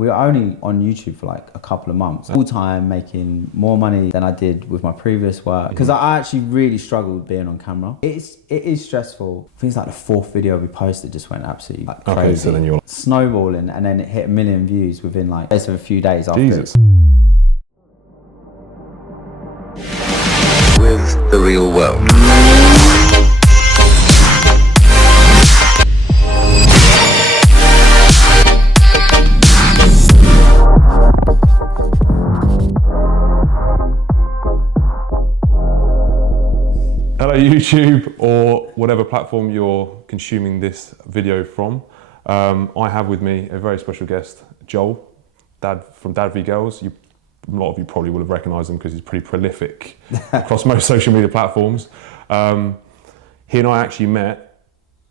We were only on YouTube for like a couple of months, full time, making more money than I did with my previous work. Because I actually really struggled being on camera. It is stressful. I think it's like the fourth video we posted just went absolutely like crazy. Okay, so then you're snowballing, and then it hit 1 million views within like a few days after. Jesus. With the real world. Hello YouTube, or whatever platform you're consuming this video from. I have with me a very special guest, Joel, from DadVGirls. A lot of you probably will have recognised him because he's pretty prolific across most social media platforms. He and I actually met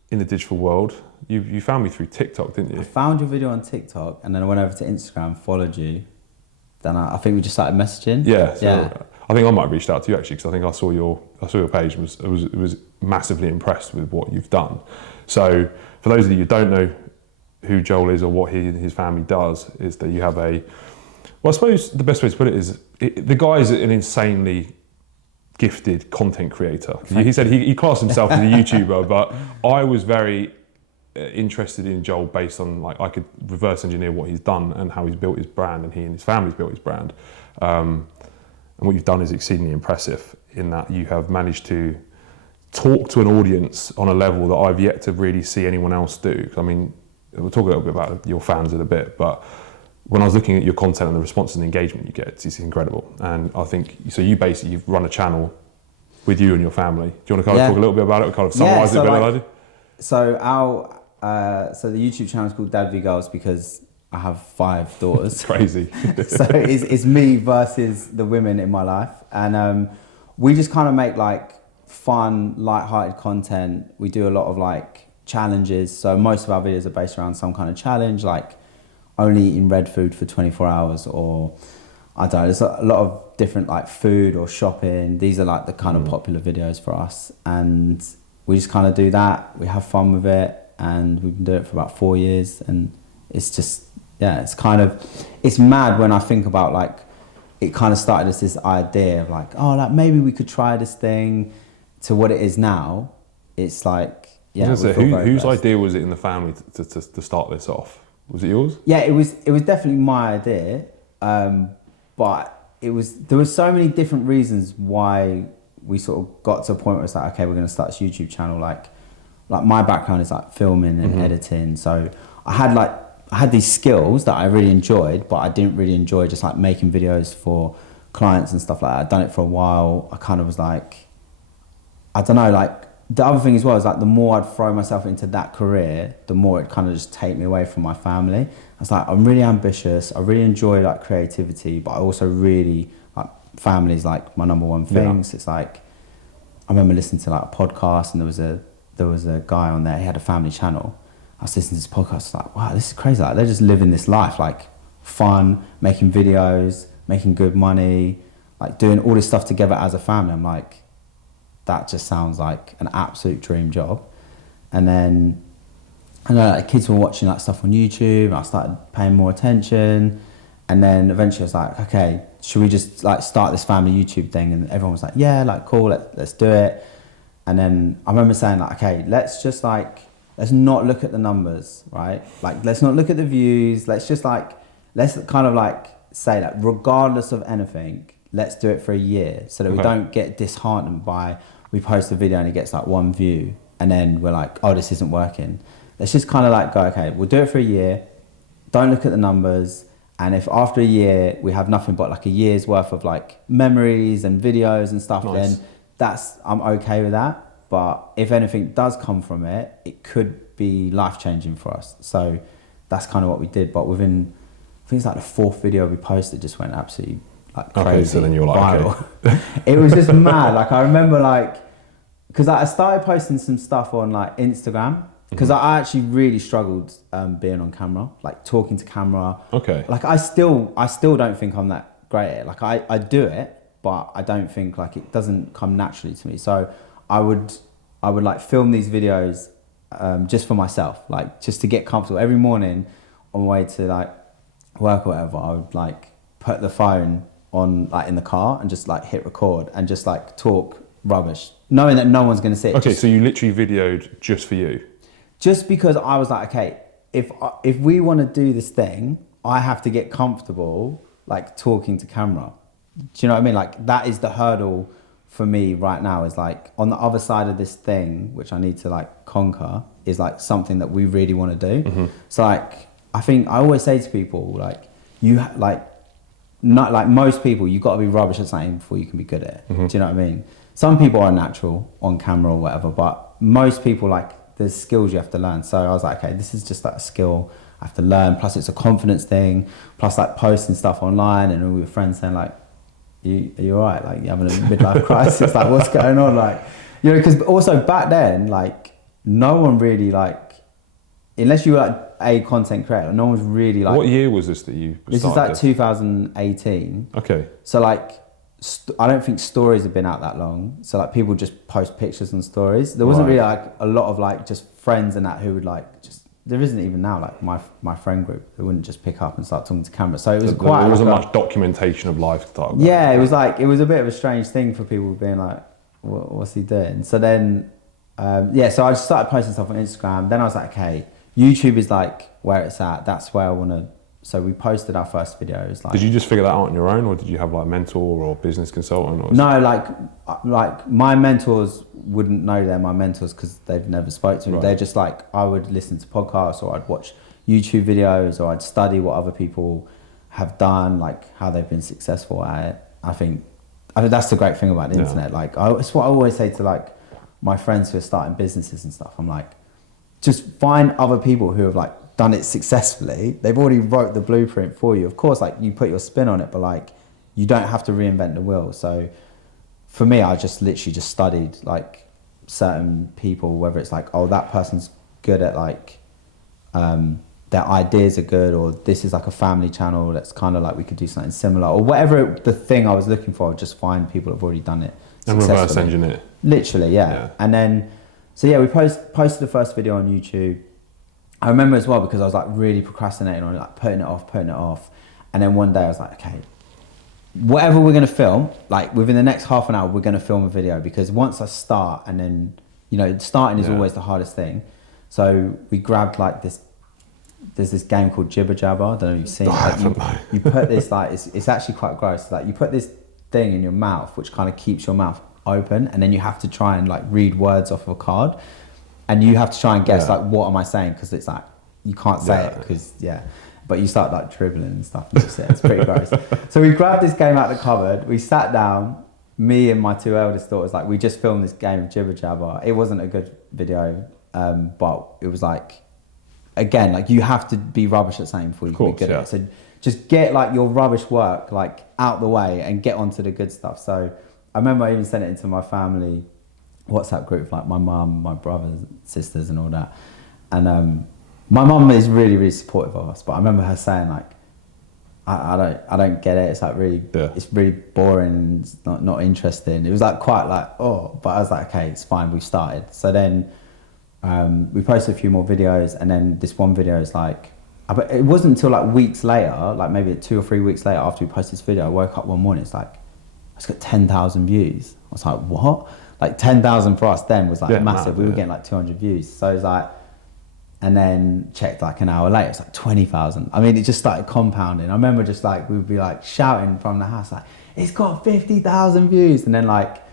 in the digital world. You found me through TikTok, didn't you? I found your video on TikTok, and then I went over to Instagram, followed you. Then I think we just started messaging. Yeah. Yeah. I think I might have reached out to you actually, because I think I saw your page and was massively impressed with what you've done. So for those of you who don't know who Joel is or what he and his family does, is that you have well, I suppose the best way to put it is, the guy is an insanely gifted content creator. He said he classed himself as a YouTuber, but I was very interested in Joel based on, like, I could reverse engineer what he's done and how he's built his brand, and he and his family's built his brand. And what you've done is exceedingly impressive in that you have managed to talk to an audience on a level that I've yet to really see anyone else do. I mean, we'll talk a little bit about your fans in a bit, but when I was looking at your content and the response and engagement you get, it's incredible. And I think, so you've run a channel with you and your family. Do you want to kind of talk a little bit about it, or kind of summarise it a bit like I do? So the YouTube channel is called DadVGirls because I have 5 daughters. It's crazy. So it's me versus the women in my life. And we just kind of make like fun, light-hearted content. We do a lot of like challenges. So most of our videos are based around some kind of challenge, like only eating red food for 24 hours, or I don't know, there's a lot of different like food or shopping. These are like the kind of popular videos for us. And we just kind of do that. We have fun with it. And we've been doing it for about 4 years. And it's just, yeah, it's mad when I think about, like, it kind of started as this idea of like, oh, like maybe we could try this thing, to what it is now. It's like, yeah. Whose idea was it in the family to start this off? Was it yours? Yeah, it was definitely my idea. But there were so many different reasons why we sort of got to a point where it's like, okay, we're going to start this YouTube channel. Like my background is like filming and editing. So I had these skills that I really enjoyed, but I didn't really enjoy just like making videos for clients and stuff like that. I'd done it for a while. I kind of was like, I don't know, like the other thing as well is like the more I'd throw myself into that career, the more it kind of just take me away from my family. I was like, I'm really ambitious. I really enjoy like creativity, but I also really like family is like my number one thing. So it's like, I remember listening to like a podcast, and there was a guy on there, he had a family channel. I was listening to this podcast, like, wow, this is crazy. Like, they're just living this life, like fun, making videos, making good money, like doing all this stuff together as a family. I'm like, that just sounds like an absolute dream job. And then I know like kids were watching like stuff on YouTube, and I started paying more attention. And then eventually I was like, okay, should we just like start this family YouTube thing? And everyone was like, yeah, like cool, let's do it. And then I remember saying like, okay, let's not look at the numbers, right? Like, let's not look at the views. Let's kind of like say that regardless of anything, let's do it for a year, so that we don't get disheartened by, we post a video and it gets like 1 view and then we're like, oh, this isn't working. Let's just kind of like go, okay, we'll do it for a year. Don't look at the numbers. And if after a year we have nothing but like a year's worth of like memories and videos and stuff, then I'm okay with that. But if anything does come from it, it could be life-changing for us. So that's kind of what we did. But within, I think it's like the 4th video we posted just went absolutely like crazy. Okay, so then you were like, viral. okay. It was just mad. Like I remember like, because I started posting some stuff on like Instagram, because I actually really struggled being on camera, like talking to camera. Okay. Like I still don't think I'm that great at it. Like I do it, but I don't think, like, it doesn't come naturally to me. So I would like film these videos just for myself, like just to get comfortable every morning on my way to like work or whatever, I would like put the phone on like in the car and just like hit record and just like talk rubbish, knowing that no one's going to see it. Okay, so you literally videoed just for you? Just because I was like, okay, if we want to do this thing, I have to get comfortable like talking to camera. Do you know what I mean? Like that is the hurdle for me right now, is like on the other side of this thing, which I need to like conquer, is like something that we really want to do. So like, I think I always say to people, like, not like most people, you got to be rubbish at something before you can be good at it. Do you know what I mean? Some people are natural on camera or whatever, but most people, like, there's skills you have to learn. So I was like, okay, this is just like a skill I have to learn. Plus it's a confidence thing. Plus like posting stuff online and all your friends saying like, are you all right? Like, you're having a midlife crisis. Like, what's going on? Like, you know, because also back then, like, no one really like, unless you were like a content creator, no one's really like. What year was this that you started? This is like 2018. Okay. So like, I don't think stories have been out that long. So like, people just post pictures and stories. There wasn't really like a lot of like just friends and that who would like just. There isn't even now like my friend group who wouldn't just pick up and start talking to camera. So it was quite. There wasn't much documentation of lifestyle. Yeah, it was like, it was a bit of a strange thing for people being like, what's he doing? So then, so I just started posting stuff on Instagram. Then I was like, okay, YouTube is like where it's at. That's where I want to. So we posted our first videos. Like, did you just figure that out on your own, or did you have like a mentor or business consultant? Or no, like my mentors wouldn't know they're my mentors because they've never spoke to me. Right. They're just like, I would listen to podcasts or I'd watch YouTube videos or I'd study what other people have done, like how they've been successful at it. I think that's the great thing about the internet. Like, it's what I always say to like my friends who are starting businesses and stuff. I'm like, just find other people who have like done it successfully. They've already wrote the blueprint for you. Of course, like you put your spin on it, but like you don't have to reinvent the wheel. So for me, I just literally just studied like certain people, whether it's like, oh, that person's good at like, their ideas are good, or this is like a family channel that's kind of like we could do something similar, or whatever the thing I was looking for. Just find people that have already done it and reverse engineer. Literally, yeah. And then, so yeah, we posted the first video on YouTube. I remember as well because I was like really procrastinating on it, like putting it off. And then one day I was like, okay, whatever we're gonna film, like within the next half an hour, we're gonna film a video, because once I start, and then, you know, starting is always the hardest thing. So we grabbed like there's this game called Jibber Jabber. I don't know if you've seen it. Like you put this, like, it's actually quite gross. Like you put this thing in your mouth, which kind of keeps your mouth open, and then you have to try and like read words off of a card, and you have to try and guess like, what am I saying? Because it's like, you can't say it because but you start like dribbling and stuff. And it's pretty gross. So we grabbed this game out of the cupboard. We sat down, me and my two eldest daughters, like we just filmed this game of Jibber Jabber. It wasn't a good video, but it was like, again, like you have to be rubbish at something before you can be good at it. So just get like your rubbish work like out the way and get onto the good stuff. So I remember I even sent it into my family WhatsApp group, like my mum, my brothers, sisters and all that. And my mum is really, really supportive of us, but I remember her saying like, I don't get it. It's like really, it's really boring and it's not interesting. It was like quite like, oh, but I was like, okay, it's fine. We've started. So then we posted a few more videos, and then this one video is like, but it wasn't until like weeks later, like maybe 2 or 3 weeks later after we posted this video, I woke up one morning, it's like, it's got 10,000 views. I was like, what? Like 10,000 for us then was like massive. We were getting like 200 views. So it was like, and then checked like an hour later, it's like 20,000. I mean, it just started compounding. I remember just like, we would be like shouting from the house, like, it's got 50,000 views. And then like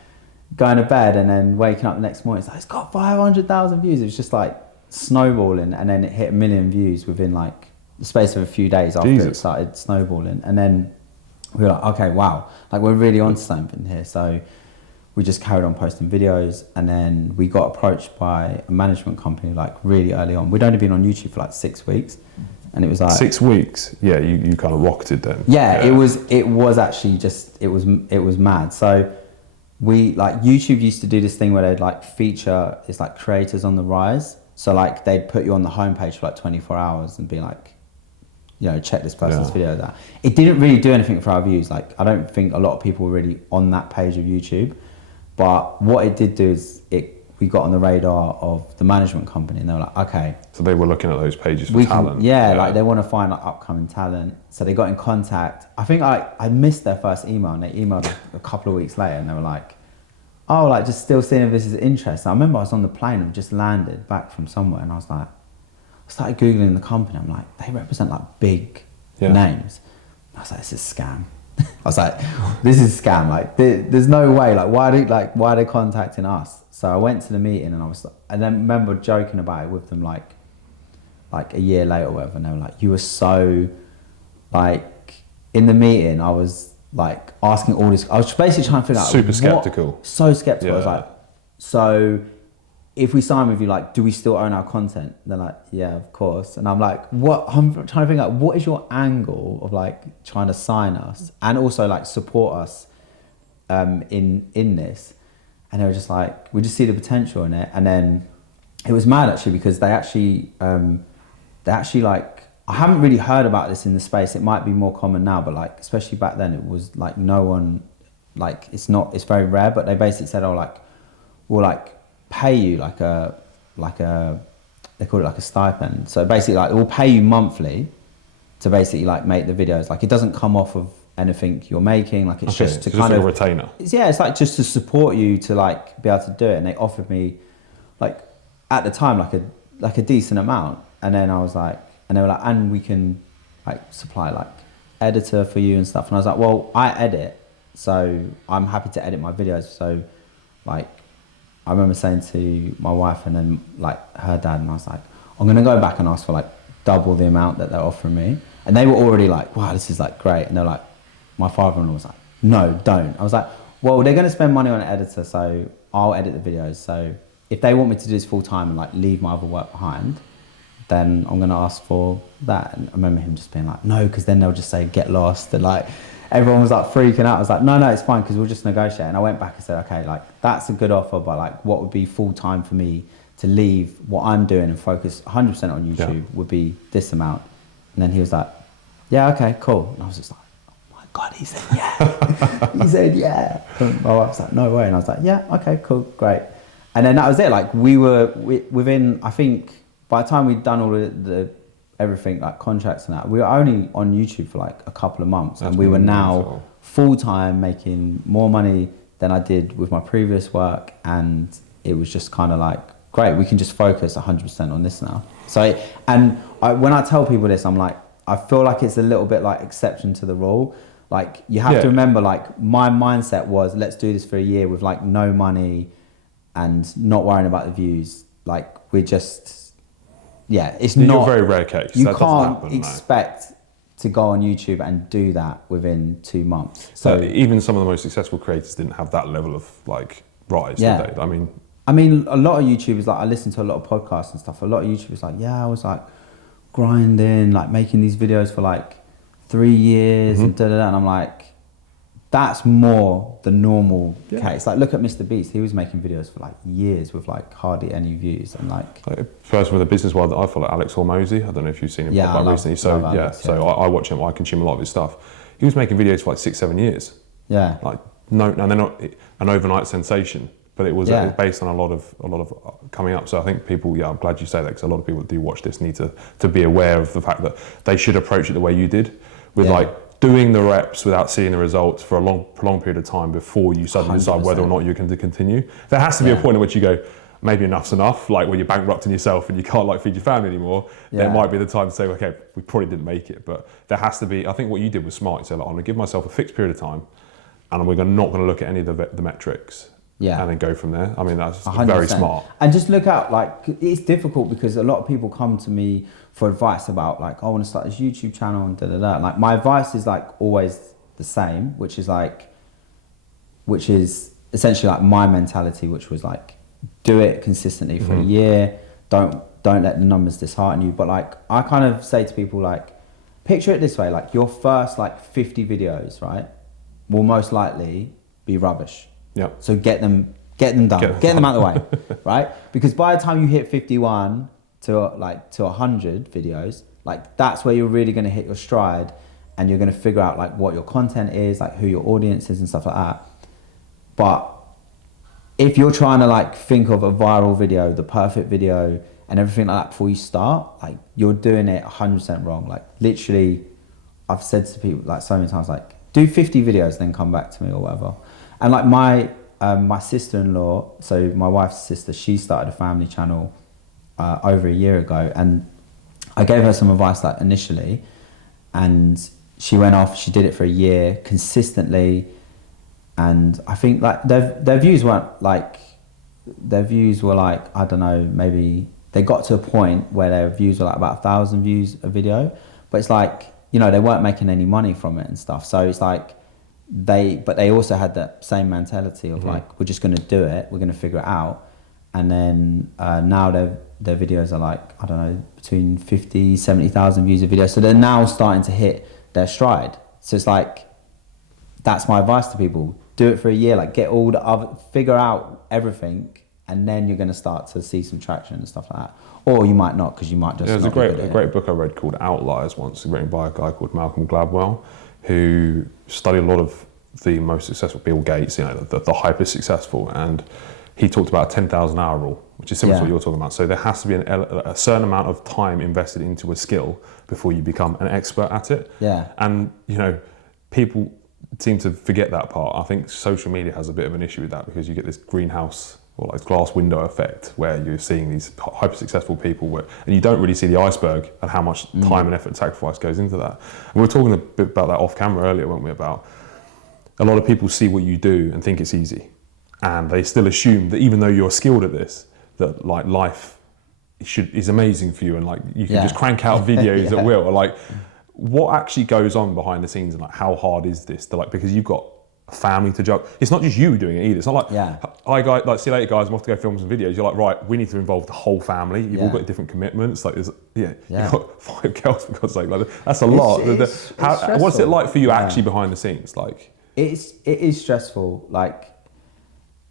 going to bed and then waking up the next morning, it's like, it's got 500,000 views. It was just like snowballing. And then it hit 1 million views within like the space of a few days after it started snowballing. And then we were like, okay, wow, like we're really onto something here. So we just carried on posting videos, and then we got approached by a management company like really early on. We'd only been on YouTube for like 6 weeks, and it was like 6 weeks. Yeah, you kind of rocketed then. Yeah, it was actually just it was mad. So we like, YouTube used to do this thing where they'd like feature it's like creators on the rise. So like they'd put you on the homepage for like 24 hours and be like, you know, check this person's video. That it didn't really do anything for our views. Like I don't think a lot of people were really on that page of YouTube. But what it did do is it we got on the radar of the management company, and they were like, okay. So they were looking at those pages for talent. Like they want to find like upcoming talent. So they got in contact. I think I missed their first email, and they emailed a couple of weeks later, and they were like, oh, like just still seeing if this is interest. And I remember I was on the plane and just landed back from somewhere, and I was like, I started Googling the company. I'm like, they represent like big names. I was like, this is a scam. I was like, this is a scam. Like, there's no way. Like, why are they contacting us? So I went to the meeting, and then remember joking about it with them like a year later or whatever. And they were like, you were so, like, in the meeting, I was like asking all this. I was basically trying to figure out. Super skeptical. So skeptical. Yeah. I was like, so if we sign with you, like, do we still own our content? They're like, yeah, of course. And I'm like, what? I'm trying to figure out what is your angle of like trying to sign us and also like support us in this. And they were just like, we just see the potential in it. And then it was mad actually because they actually like, I haven't really heard about this in the space. It might be more common now, but like, especially back then, it was like no one, like it's very rare, but they basically said, oh, like, we'll like pay you like a, they call it like a stipend. So basically like, we'll pay you monthly to basically like make the videos. Like it doesn't come off of anything you're making, like it's just to kind of a retainer. It's like just to support you to like be able to do it. And they offered me like at the time like a decent amount, and then I was like, and they were like, and we can like supply like editor for you and stuff. And I was like, well, I edit, so I'm happy to edit my videos. So like I remember saying to my wife and then like her dad, and I was like, I'm gonna go back and ask for like double the amount that they're offering me. And they were already like, wow, this is like great. And they're like, my father-in-law was like, no, don't. I was like, well, they're going to spend money on an editor, so I'll edit the videos. So if they want me to do this full time and like leave my other work behind, then I'm going to ask for that. And I remember him just being like, no, because then they'll just say, get lost. And like, everyone was like freaking out. I was like, no, it's fine, because we'll just negotiate. And I went back and said, okay, like that's a good offer, but like what would be full time for me to leave what I'm doing and focus 100% on YouTube would be this amount. And then he was like, yeah, okay, cool. And I was just like, God, he said yeah. He said yeah. And my wife was like, no way. And I was like, yeah, okay, cool, great. And then that was it. Like we were within, I think by the time we'd done all the everything, like contracts and that, we were only on YouTube for like a couple of months. And we were now full time making more money than I did with my previous work. And it was just kind of like, great, we can just focus 100% on this now. So, when I tell people this, I'm like, I feel like it's a little bit like exception to the rule. Like you have to remember, like my mindset was, let's do this for a year with like no money and not worrying about the views. Like we're just, it's not a very rare case. You that can't expect to go on YouTube and do that within 2 months. So even some of the most successful creators didn't have that level of like rise. Did they? I mean, a lot of YouTubers, like I listen to a lot of podcasts and stuff. A lot of YouTubers like, I was like grinding, like making these videos for like 3 years and da-da-da. And I'm like, that's more the normal case. Like look at Mr. Beast. He was making videos for like years with like hardly any views. And like first with the business world that I follow, Alex Hormozy. I don't know if you've seen him pop up recently. So Alex, I watch him. I consume a lot of his stuff. He was making videos for like 6-7 years. Yeah. Like no, and they're not an overnight sensation. But it was based on a lot of coming up. So I think people, I'm glad you say that, because a lot of people that do watch this need to be aware of the fact that they should approach it the way you did, with like doing the reps without seeing the results for a prolonged period of time before you suddenly 100%. Decide whether or not you're going to continue. There has to be a point at which you go, maybe enough's enough, like when you're bankrupting yourself and you can't like feed your family anymore, there might be the time to say, okay, we probably didn't make it. But there has to be, I think what you did was smart. You said, like, I'm going to give myself a fixed period of time and we're not going to look at any of the metrics. Yeah. And then go from there. I mean, that's 100%. Very smart. And just look out, like, it's difficult because a lot of people come to me for advice about, like, I want to start this YouTube channel and da-da-da. Like, my advice is, like, always the same, which is essentially, like, my mentality, which was, like, do it consistently for a year. Don't let the numbers dishearten you. But, like, I kind of say to people, like, picture it this way. Like, your first, like, 50 videos, right, will most likely be rubbish. Yeah. So get them done, get them out of the way, right? Because by the time you hit 51 to 100 videos, like that's where you're really going to hit your stride, and you're going to figure out like what your content is, like who your audience is and stuff like that. But if you're trying to like think of a viral video, the perfect video and everything like that before you start, like you're doing it 100% wrong. Like literally, I've said to people like so many times, like do 50 videos, then come back to me or whatever. And like my sister-in-law, so my wife's sister, she started a family channel over a year ago, and I gave her some advice like initially, and she went off, she did it for a year consistently, and I think like their views weren't like, their views were like, I don't know, maybe they got to a point where their views were like about 1,000 views a video, but it's like, you know, they weren't making any money from it and stuff. So it's like they also had that same mentality of like, we're just going to do it, we're going to figure it out. And then now their videos are like, I don't know, between 50, 70,000 views a video. So they're now starting to hit their stride. So it's like, that's my advice to people. Do it for a year, like get all the other, figure out everything, and then you're going to start to see some traction and stuff like that. Or you might not, because you might just. There's a great book I read called Outliers once, written by a guy called Malcolm Gladwell, who studied a lot of the most successful, Bill Gates, you know, the hyper successful, and he talked about a 10,000 hour rule, which is similar to what you're talking about. So there has to be a certain amount of time invested into a skill before you become an expert at it. Yeah. And you know, people seem to forget that part. I think social media has a bit of an issue with that, because you get this greenhouse or like glass window effect where you're seeing these hyper successful people and you don't really see the iceberg and how much time and effort and sacrifice goes into that. And we were talking a bit about that off camera earlier, weren't we, about a lot of people see what you do and think it's easy, and they still assume that even though you're skilled at this, that like life is amazing for you and like you can just crank out videos at will. Or like, what actually goes on behind the scenes, and like how hard is this to, like, because you've got a family to juggle. It's not just you doing it either. It's not like, hi guys, like, see you later guys, I'm off to go film some videos. You're like, right, we need to involve the whole family. You've all got different commitments. Like, you've got 5 girls, for God's sake. Like, that's a lot. What's it like for you actually behind the scenes? Like, it is stressful. Like,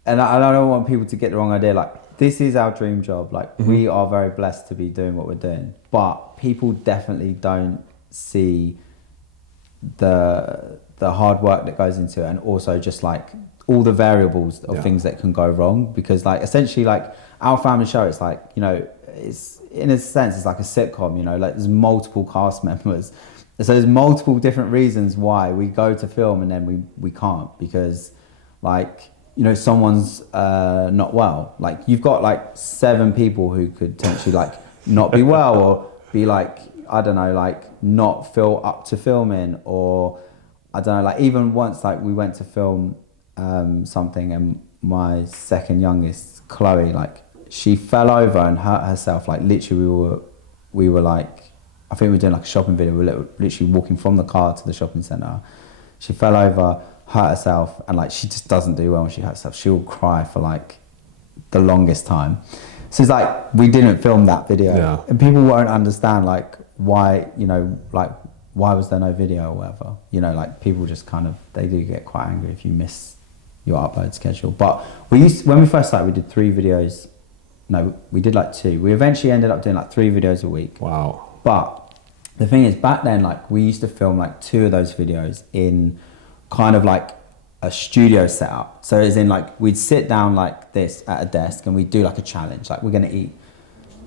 and I don't want people to get the wrong idea. Like, this is our dream job. Like, we are very blessed to be doing what we're doing. But people definitely don't see the hard work that goes into it, and also just like all the variables of things that can go wrong. Because like essentially, like our family show, it's like, you know, it's in a sense it's like a sitcom, you know, like there's multiple cast members, so there's multiple different reasons why we go to film and then we can't, because like, you know, someone's not well. Like you've got like 7 people who could potentially like not be well, or be like, I don't know, like not feel up to filming, or I don't know, like even once like we went to film something, and my second youngest, Chloe, like she fell over and hurt herself. Like literally we were like, I think we were doing like a shopping video, we were literally walking from the car to the shopping centre. She fell over, hurt herself, and like she just doesn't do well when she hurts herself. She'll cry for like the longest time. So it's like, we didn't film that video, and people won't understand like why, you know, like why was there no video or whatever, you know, like people just kind of, they do get quite angry if you miss your upload schedule. But when we first started, we did 3 videos. No, we did like 2. We eventually ended up doing like 3 videos a week. Wow. But the thing is, back then, like we used to film like 2 of those videos in kind of like a studio setup. So as in like, we'd sit down like this at a desk and we'd do like a challenge, like we're gonna eat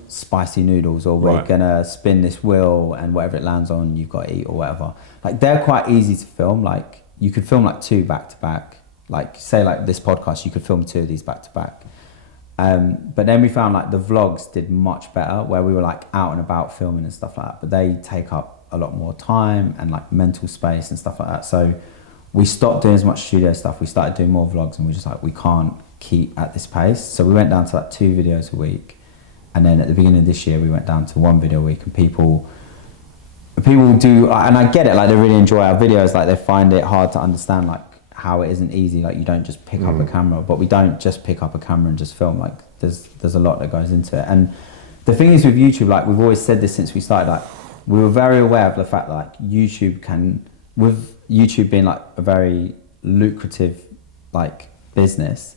spicy noodles, or we're gonna spin this wheel and whatever it lands on you've got to eat, or whatever. Like they're quite easy to film. Like you could film like 2 back to back. Like say like this podcast, you could film 2 of these back to back. But then we found like the vlogs did much better, where we were like out and about filming and stuff like that, but they take up a lot more time and like mental space and stuff like that. So we stopped doing as much studio stuff. We started doing more vlogs, and we're just like, we can't keep at this pace. So we went down to like 2 videos a week. And then at the beginning of this year, we went down to 1 video a week, and people do, and I get it, like they really enjoy our videos, like they find it hard to understand like how it isn't easy, like you don't just pick up a camera. But we don't just pick up a camera and just film, like there's a lot that goes into it. And the thing is with YouTube, like we've always said this since we started, like we were very aware of the fact that like YouTube can, with YouTube being like a very lucrative like business,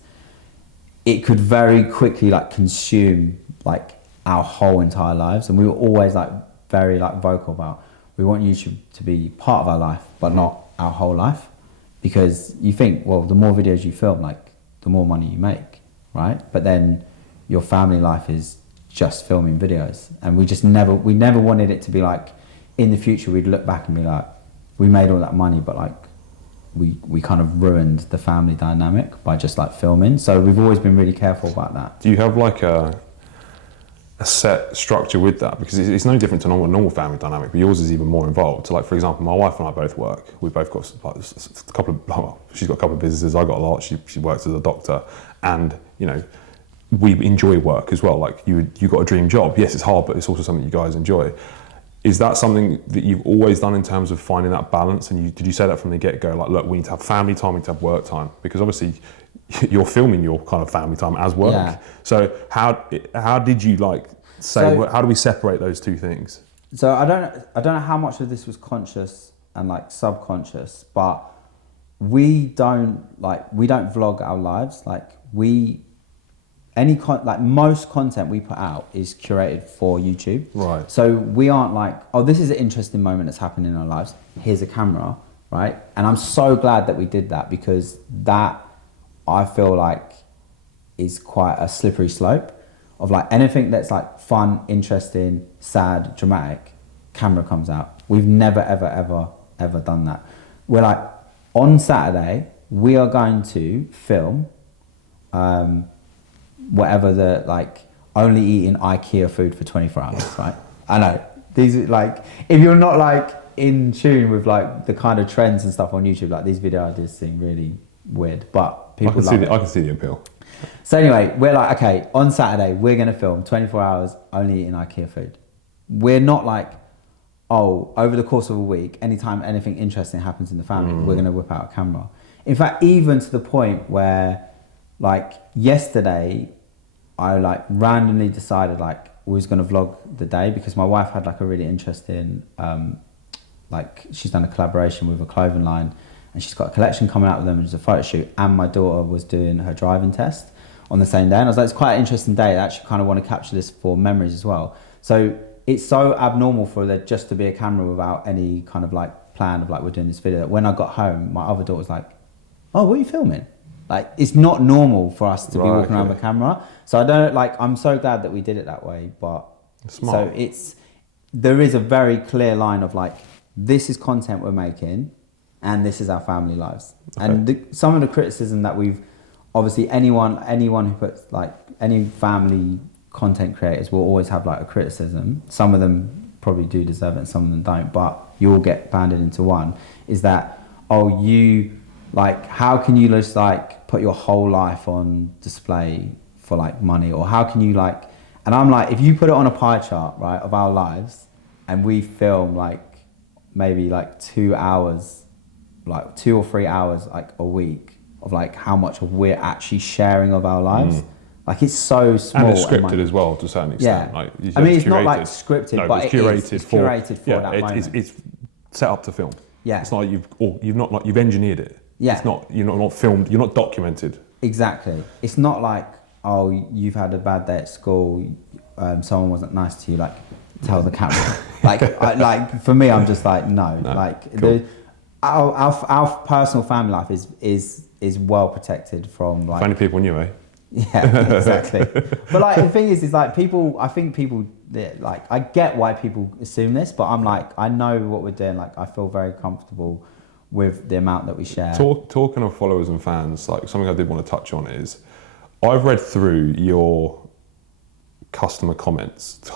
it could very quickly like consume like our whole entire lives. And we were always like very like vocal about, we want YouTube to be part of our life but not our whole life, because you think, well, the more videos you film, like the more money you make. right? But then your family life is just filming videos, and we never wanted it to be like, in the future we'd look back and be like, we made all that money, but like we kind of ruined the family dynamic by just like filming. So we've always been really careful about that. Do you have like a set structure with that? Because it's no different to a normal family dynamic, but yours is even more involved. So like, for example, my wife and I both work. We both got like a couple of, well, she's got a couple of businesses, I got a lot. She works as a doctor, and you know, we enjoy work as well. Like you got a dream job. Yes, it's hard, but it's also something you guys enjoy. Is that something that you've always done in terms of finding that balance? And did you say that from the get-go? Like, look, we need to have family time, we need to have work time, because obviously you're filming your kind of family time as work. Yeah. So how did you like say? How do we separate those two things? So I don't know how much of this was conscious and like subconscious, but we don't vlog our lives. Like most content we put out is curated for YouTube. Right. So we aren't like, oh, this is an interesting moment that's happened in our lives. Here's a camera, right? And I'm so glad that we did that, because that, I feel like, is quite a slippery slope of like anything that's like fun, interesting, sad, dramatic, camera comes out. We've never, ever done that. We're like, on Saturday, we are going to film whatever the, like, only eating IKEA food for 24 hours, right? I know, these are like, if you're not like in tune with like the kind of trends and stuff on YouTube, like these video ideas seem really weird, but people I can see the appeal. So anyway, we're like, okay, on Saturday, we're gonna film 24 hours only eating IKEA food. We're not like, oh, over the course of a week, anytime anything interesting happens in the family, we're gonna whip out a camera. In fact, even to the point where, like, yesterday, I like randomly decided like we was gonna vlog the day, because my wife had like a really interesting, like she's done a collaboration with a clothing line, and she's got a collection coming out with them, and there's a photo shoot, and my daughter was doing her driving test on the same day, and I was like, it's quite an interesting day. I actually kind of want to capture this for memories as well. So it's so abnormal for there just to be a camera without any kind of like plan of like, we're doing this video. When I got home, my other daughter was like, oh, what are you filming? Like, it's not normal for us to be walking around with a camera. So I don't like, I'm so glad that we did it that way, but Smart. So there is a very clear line of like, this is content we're making, and this is our family lives. Okay. And some of the criticism that we've, obviously anyone who puts like, any family content creators will always have like a criticism. Some of them probably do deserve it and some of them don't, but you all get banded into one, is that, oh, you, like, how can you just like put your whole life on display for like money? Or how can you like, and I'm like, if you put it on a pie chart, right, of our lives, and we film like maybe like 2 hours, like 2 or 3 hours like a week of like how much we're actually sharing of our lives. Like, it's so small. And it's scripted as well to a certain extent. Yeah. Like, I mean, it's not like scripted, but it's curated it's curated for that moment. It's set up to film. Yeah. It's not like you've engineered it. Yeah. It's not, you're not filmed, you're not documented. Exactly. It's not like, oh, you've had a bad day at school, someone wasn't nice to you, like, tell the camera. like for me, I'm just like, no. Like, cool. Our personal family life is well protected from like. If only people knew, eh? Yeah, exactly. But like, the thing is like I think people, like, I get why people assume this, but I'm like, I know what we're doing. Like, I feel very comfortable with the amount that we share. Talking of followers and fans, like, something I did want to touch on is, I've read through your customer comments. Your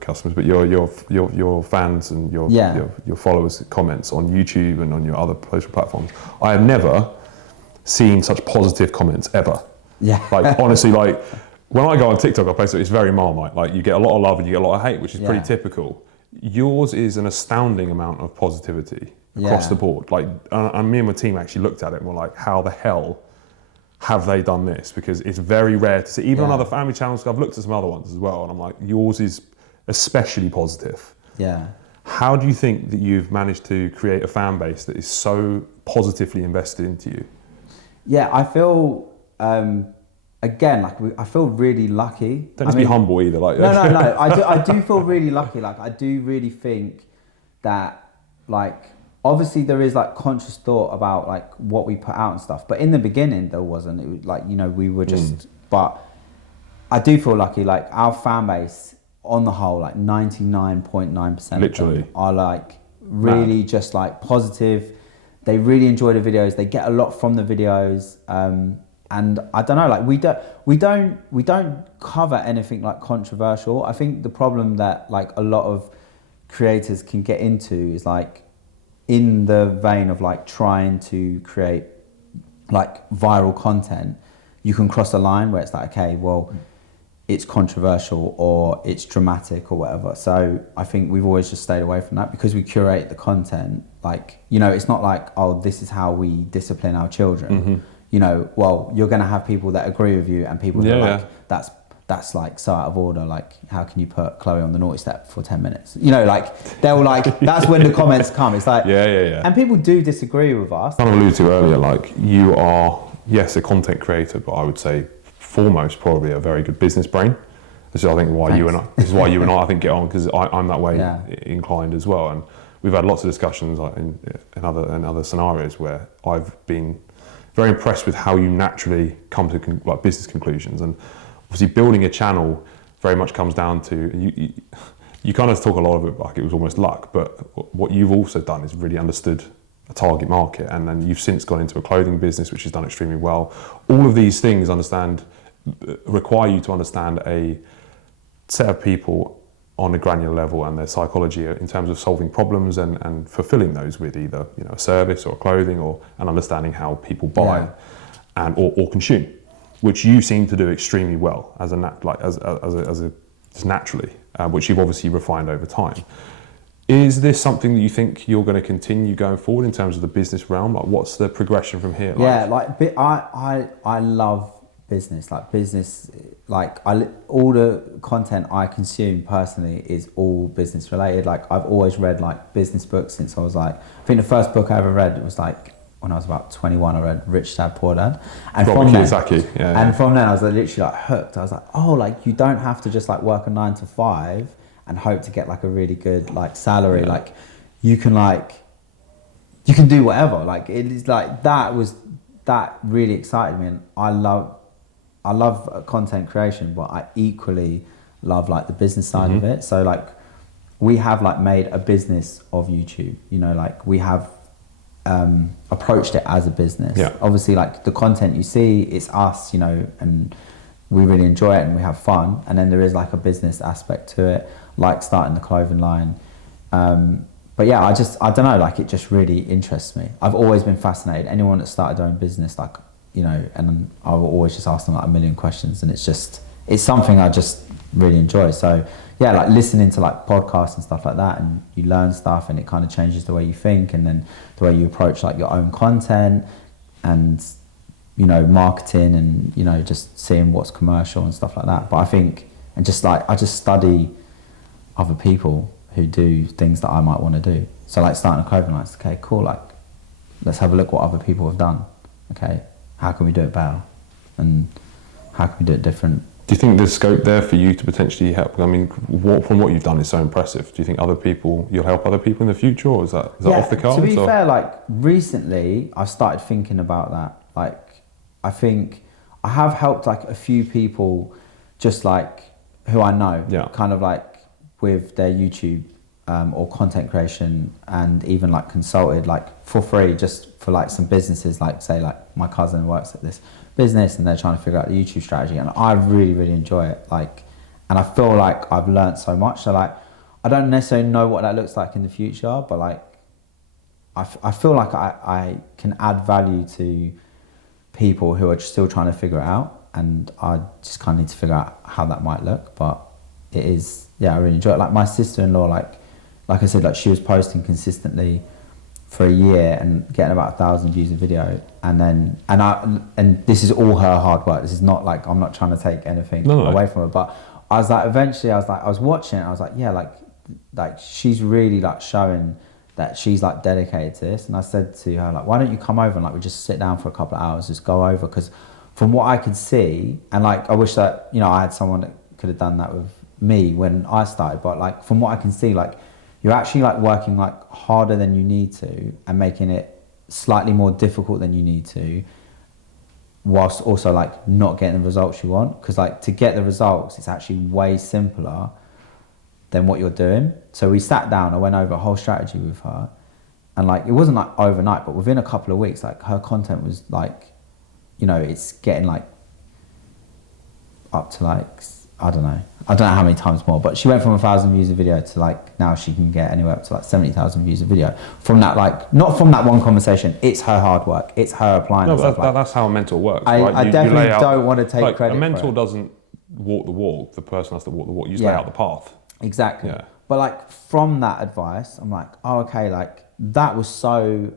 customers, but your fans and your followers' comments on YouTube and on your other social platforms. I have never seen such positive comments ever. Yeah. Like, honestly, like, when I go on TikTok, I post it, it's very Marmite. Like, you get a lot of love and you get a lot of hate, which is pretty typical. Yours is an astounding amount of positivity across the board. Like, and me and my team actually looked at it and were like, how the hell have they done this? Because it's very rare to see, even on other family channels. I've looked at some other ones as well, and I'm like, yours is especially positive. Yeah. How do you think that you've managed to create a fan base that is so positively invested into you? Yeah, I feel, again, like, I feel really lucky. Don't just be humble either. Like, no. I do feel really lucky. Like, I do really think that, like, obviously there is like conscious thought about like what we put out and stuff, but in the beginning there wasn't. It was like, you know, we were just, but I do feel lucky, like our fan base on the whole, like 99.9% of them are like really just like positive. They really enjoy the videos. They get a lot from the videos. And I don't know, like we don't cover anything like controversial. I think the problem that like a lot of creators can get into is like in the vein of like trying to create like viral content, you can cross a line where it's like, okay, well, it's controversial or it's dramatic or whatever. So I think we've always just stayed away from that because we curate the content. Like, you know, it's not like, oh, this is how we discipline our children. You know, well, you're going to have people that agree with you and people that are like, that's like so out of order. Like, how can you put Chloe on the naughty step for 10 minutes? You know, like they'll like, that's when the comments come. It's like, and people do disagree with us. Kind of alluded to earlier, like you are, yes, a content creator, but I would say foremost probably a very good business brain. This is I think why this is why you and I think get on, because I'm that way inclined as well. And we've had lots of discussions like in other scenarios where I've been very impressed with how you naturally come to like business conclusions. And obviously building a channel very much comes down to you kind of talk a lot of it like it was almost luck, but what you've also done is really understood a target market, and then you've since gone into a clothing business which has done extremely well. All of these things require you to understand a set of people on a granular level and their psychology in terms of solving problems and fulfilling those with either, you know, a service or clothing and understanding how people buy or consume, which you seem to do extremely well just naturally, which you've obviously refined over time. Is this something that you think you're going to continue going forward in terms of the business realm? Like, what's the progression from here? I love business. All the content I consume personally is all business related. Like, I've always read like business books since I was like, I think the first book I ever read was like when I was about 21. I read Rich Dad Poor Dad, and from then I was like, literally like hooked. I was like, oh, like you don't have to just like work a 9 to 5 and hope to get like a really good like salary. Like you can do whatever. Like it is like that really excited me, and I love content creation, but I equally love like the business side of it. So like we have like made a business of YouTube, you know, like we have approached it as a business. Obviously like the content you see, it's us, you know, and we really enjoy it and we have fun. And then there is like a business aspect to it, like starting the clothing line. But yeah, I don't know, like it just really interests me. I've always been fascinated. Anyone that started their own business, like, you know, and I will always just ask them like a million questions, and it's something I just really enjoy. So yeah, like listening to like podcasts and stuff like that, and you learn stuff and it kind of changes the way you think and then the way you approach like your own content and, you know, marketing and, you know, just seeing what's commercial and stuff like that. But I think, and just like, I just study other people who do things that I might want to do. So like starting a clothing line, okay, cool, like let's have a look what other people have done. Okay, how can we do it better? And how can we do it different? Do you think there's scope there for you to potentially help? I mean, from what you've done is so impressive. Do you think you'll help other people in the future, or is that off the cards? To be fair, like recently I've started thinking about that. Like I think I have helped like a few people just like who I know, kind of like with their YouTube or content creation, and even like consulted like for free just for like some businesses, like say like my cousin works at this business and they're trying to figure out the YouTube strategy, and I really, really enjoy it. Like, and I feel like I've learned so much. So like, I don't necessarily know what that looks like in the future, but like, I feel like I can add value to people who are still trying to figure it out, and I just kind of need to figure out how that might look. But it is, I really enjoy it. Like my sister-in-law, like I said, like she was posting consistently for a year and getting about 1,000 views a video, and this is all her hard work. This is not like, I'm not trying to take anything away from her, but I was like, eventually I was watching it, I was like, yeah, like she's really like showing that she's like dedicated to this. And I said to her, like, why don't you come over and like we just sit down for a couple of hours, just go over, because from what I could see, and like I wish that, you know, I had someone that could have done that with me when I started, but like from what I can see, like you're actually like working like harder than you need to and making it slightly more difficult than you need to, whilst also like not getting the results you want. Because like to get the results, it's actually way simpler than what you're doing. So we sat down, I went over a whole strategy with her, and like it wasn't like overnight, but within a couple of weeks, like her content was like, you know, it's getting like up to like, I don't know how many times more, but she went from 1,000 views a video to like now she can get anywhere up to like 70,000 views a video from that, like not from that one conversation. It's her hard work, it's her applying. No, that's how a mentor works. Right? I definitely don't want to take like, credit. A mentor doesn't walk the walk, the person has to walk the walk. You just lay out the path. Exactly. Yeah. But like from that advice, I'm like, oh, okay, like that was so,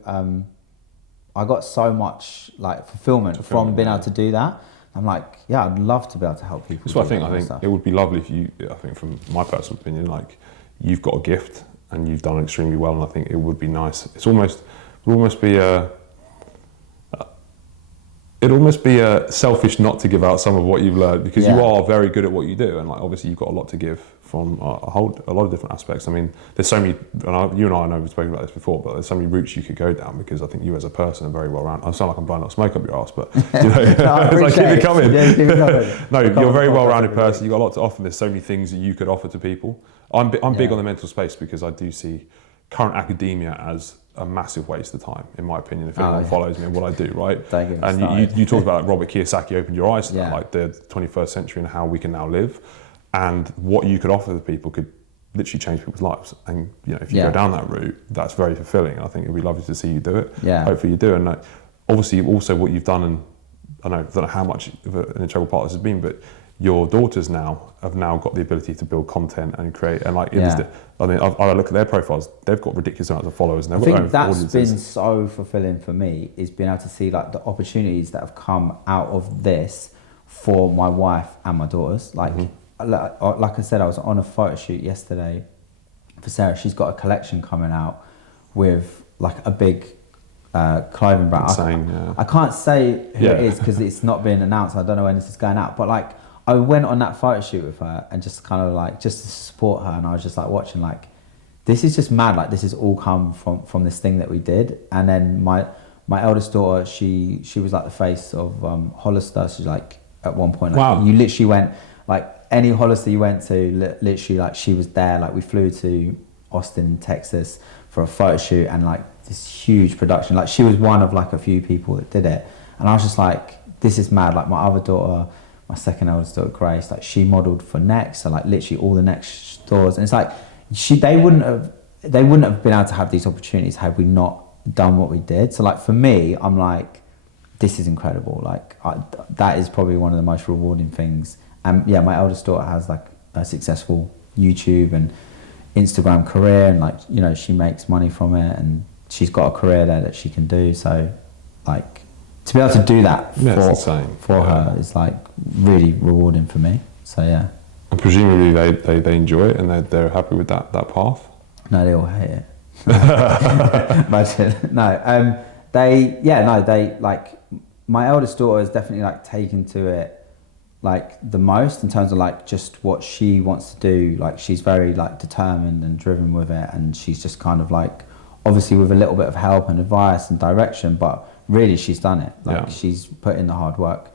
I got so much like fulfillment from being able to do that. I'm like, yeah, I'd love to be able to help people. That's what I think it would be lovely if you, I think from my personal opinion, like you've got a gift and you've done extremely well, and I think it would be nice. It would almost be selfish not to give out some of what you've learned, because you are very good at what you do, and like obviously you've got a lot to give from a lot of different aspects. I mean, there's so many, and you and I know we've spoken about this before, but there's so many routes you could go down, because I think you as a person are very well rounded. I sound like I'm blowing up smoke up your ass, but you know, it's like keep it coming. Yeah, keep it coming. No, you're a very well rounded person. You've got a lot to offer. There's so many things that you could offer to people. I'm big on the mental space, because I do see current academia as a massive waste of time, in my opinion, if anyone follows me and what I do, right? And you talked about like Robert Kiyosaki opened your eyes to that, like the 21st century and how we can now live, and what you could offer to people could literally change people's lives. And you know, if you go down that route, that's very fulfilling. I think it'd be lovely to see you do it. Yeah. Hopefully you do. And like, obviously also what you've done, and I don't know how much of an integral part this has been, but your daughters have now got the ability to build content and create, and like I mean, I look at their profiles, they've got ridiculous amounts of followers, and I think that's been so fulfilling for me, is being able to see like the opportunities that have come out of this for my wife and my daughters. Like like I said, I was on a photo shoot yesterday for Sarah. She's got a collection coming out with like a big clothing brand. Insane, I can't say who it is because it's not been announced. I don't know when this is going out, but like I went on that photo shoot with her and just kind of like just to support her, and I was just like watching, like this is just mad, like this has all come from this thing that we did. And then my eldest daughter, she was like the face of Hollister. She's like at one point, like, you literally went, like any Hollister you went to, literally like she was there. Like we flew to Austin, Texas for a photo shoot, and like this huge production, like she was one of like a few people that did it. And I was just like, this is mad. Like my other daughter, my second eldest daughter Grace, like she modelled for Next, so like literally all the Next stores, and it's like they wouldn't have been able to have these opportunities had we not done what we did. So like for me, I'm like, this is incredible. Like that is probably one of the most rewarding things. And yeah, my eldest daughter has like a successful YouTube and Instagram career, and like, you know, she makes money from it, and she's got a career there that she can do. So like to be able to do that for her is like really rewarding for me. So yeah. And presumably they enjoy it, and they're happy with that path. No, they all hate it. Imagine. No, they like, my eldest daughter is definitely like taken to it like the most in terms of like just what she wants to do. Like she's very like determined and driven with it, and she's just kind of like, obviously with a little bit of help and advice and direction, but really she's done it. Like she's put in the hard work.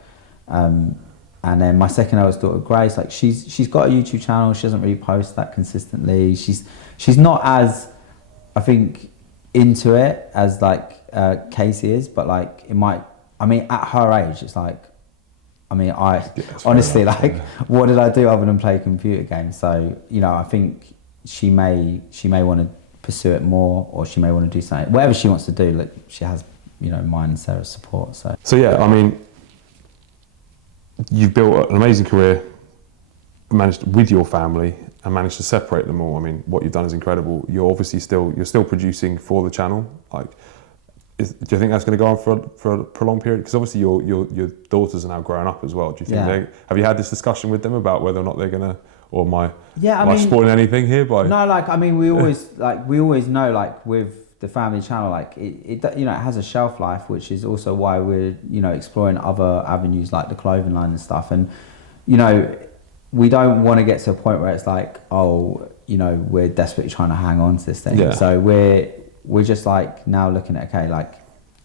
And then my second eldest daughter Grace, like she's got a YouTube channel. She doesn't really post that consistently. She's not as, I think, into it as like Casey is, but like it might, I mean at her age it's like, I mean honestly like what did I do other than play computer games? So you know, I think she may want to pursue it more, or she may want to do something, whatever she wants to do. Like she has, you know, mine and Sarah's support. So yeah, I mean, you've built an amazing career, managed with your family, and managed to separate them all. I mean, what you've done is incredible. You're obviously still producing for the channel. Like, do you think that's going to go on for a prolonged period? Because obviously your daughters are now growing up as well. Do you think have you had this discussion with them about whether or not they're going to, or am I spoiling anything here by? No, like I mean, we always know, like with the family channel, like it you know, it has a shelf life, which is also why we're, you know, exploring other avenues like the clothing line and stuff. And you know, we don't want to get to a point where it's like, oh, you know, we're desperately trying to hang on to this thing. Yeah. So we're just like now looking at, okay, like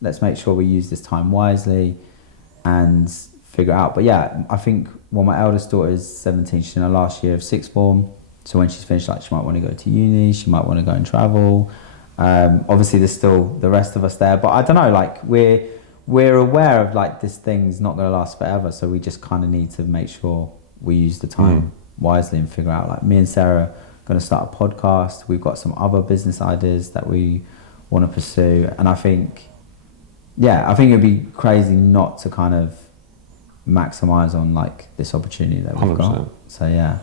let's make sure we use this time wisely and figure it out. But yeah, I think, well, my eldest daughter is 17. She's in her last year of sixth form. So when she's finished, like, she might want to go to uni, she might want to go and travel. Obviously there's still the rest of us there, but I don't know, like we're aware of like this thing's not going to last forever. So we just kind of need to make sure we use the time wisely and figure out, like, me and Sarah are going to start a podcast. We've got some other business ideas that we want to pursue. And I think it'd be crazy not to kind of maximize on like this opportunity that we've 100%. got. So yeah.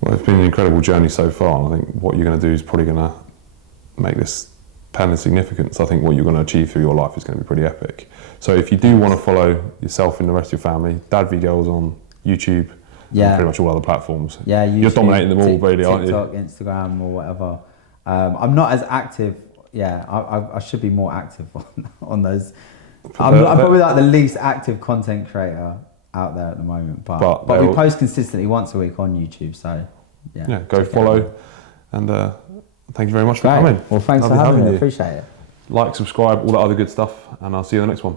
Well, it's been an incredible journey so far, and I think what you're going to do is probably going to make this pale in significance. I think what you're going to achieve through your life is going to be pretty epic. So if you do want to follow yourself and the rest of your family, DadVGirls on YouTube, and pretty much all other platforms. Yeah, YouTube, you're dominating them all, really, aren't you? TikTok, Instagram, or whatever. I'm not as active. Yeah, I should be more active on those. I'm probably like the least active content creator out there at the moment, but we post consistently once a week on YouTube, so yeah, go follow, and thank you very much for coming. Well, thanks for having me. I appreciate it. Like, subscribe, all that other good stuff, and I'll see you in the next one.